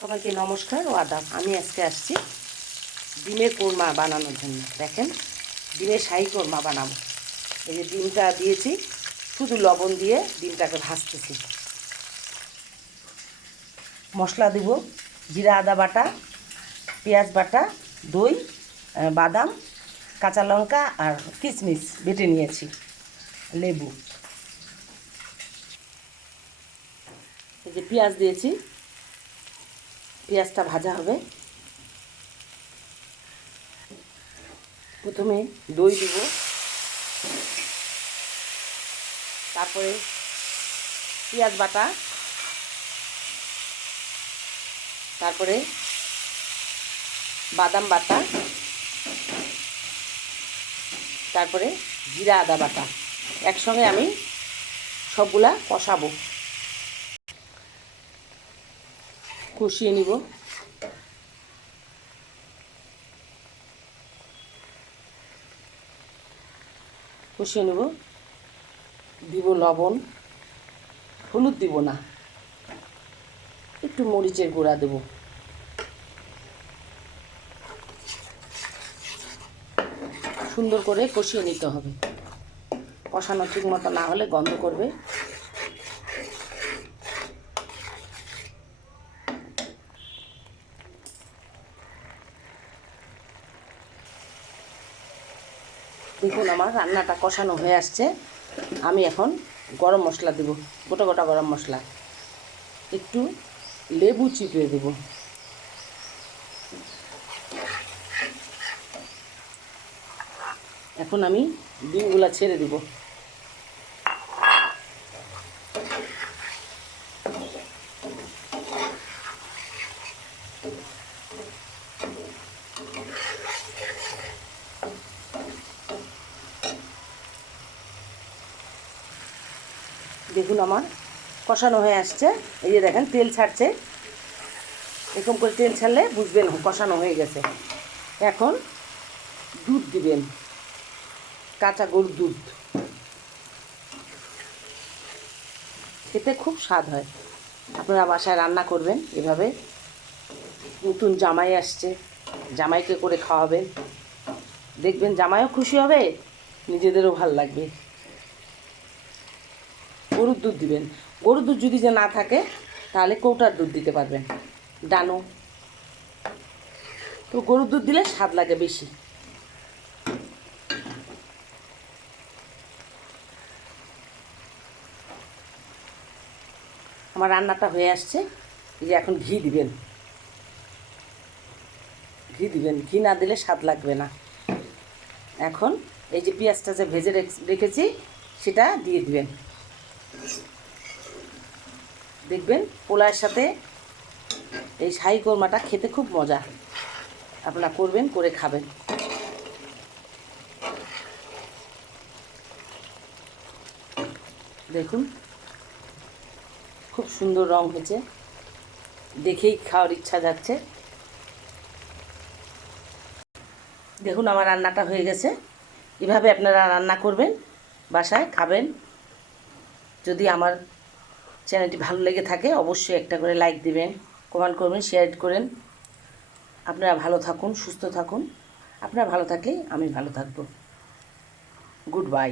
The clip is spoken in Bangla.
সবাইকে নমস্কার ও আদাব। আমি আজকে আসছি ডিমের কোরমা বানানোর জন্য। দেখেন, ডিমের শাহী কোরমা বানাবো। এই যে ডিমটা দিয়েছি, শুধু লবণ দিয়ে ডিমটাকে ভাজতেছি। মশলা দিব জিরা আদা বাটা, পেঁয়াজ বাটা, দই, বাদাম, কাঁচা লঙ্কা আর কিশমিশ বেটে নিয়েছি, লেবু। এই যে পেঁয়াজ দিয়েছি, পেঁয়াজটা ভাজা হবে। প্রথমে দই দিব, তারপরে পেঁয়াজ বাটা, তারপরে বাদাম বাটা, তারপরে জিরা আদা বাটা। একসঙ্গে আমি সবগুলা কষাবো, কষিয়ে নিব। কষিয়ে নেব, দিব লবণ, হলুদ দিব না, একটু মরিচের গুঁড়া দেব। সুন্দর করে কষিয়ে নিতে হবে, কষানো ঠিক মতো না হলে গন্ধ করবে। দেখুন, আমার রান্নাটা কষানো হয়ে আসছে। আমি এখন গরম মশলা দেব, গোটা গোটা গরম মশলা, একটু লেবু চিপিয়ে দেব। এখন আমি ডিমগুলা ছেড়ে দেব। দেখুন, আমার কষানো হয়ে আসছে। এই যে দেখেন, তেল ছাড়ছে। এরকম করে তেল ছাড়লে বুঝবেন কষানো হয়ে গেছে। এখন দুধ দিবেন, কাঁচা গরুর দুধ। খেতে খুব স্বাদ হয়। আপনারা বাসায় রান্না করবেন এভাবে। নতুন জামাই আসছে, জামাইকে করে খাওয়াবেন, দেখবেন জামাইও খুশি হবে, নিজেদেরও ভাল লাগবে। গরুর দুধ দিবেন। গরুর দুধ যদি যে না থাকে, তাহলে কৌটার দুধ দিতে পারবেন, ডানো। তো গরুর দুধ দিলে স্বাদ লাগে বেশি। আমার রান্নাটা হয়ে আসছে। এই যে এখন ঘি দিবেন, ঘি দিবেন, ঘি না দিলে স্বাদ লাগবে না। এখন এই যে পেঁয়াজটা যে ভেজে রেখেছি, সেটা দিয়ে দিবেন। দেখবেন পোলাওয়ের সাথে এই শাহী কোরমাটা খেতে খুব মজা। আপনারা করবেন, করে খাবেন। দেখুন, খুব সুন্দর রং হয়েছে, দেখেই খাওয়ার ইচ্ছা যাচ্ছে। দেখুন, আমার রান্নাটা হয়ে গেছে। এভাবে আপনারা রান্না করবেন, বাসায় খাবেন। যদি আমার চ্যানেলটি ভালো লেগে থাকে, অবশ্যই একটা করে লাইক দিবেন, কমেন্ট করবেন, শেয়ার করেন। আপনারা ভালো থাকুন, সুস্থ থাকুন। আপনারা ভালো থাকলেই আমি ভালো থাকব। Good bye.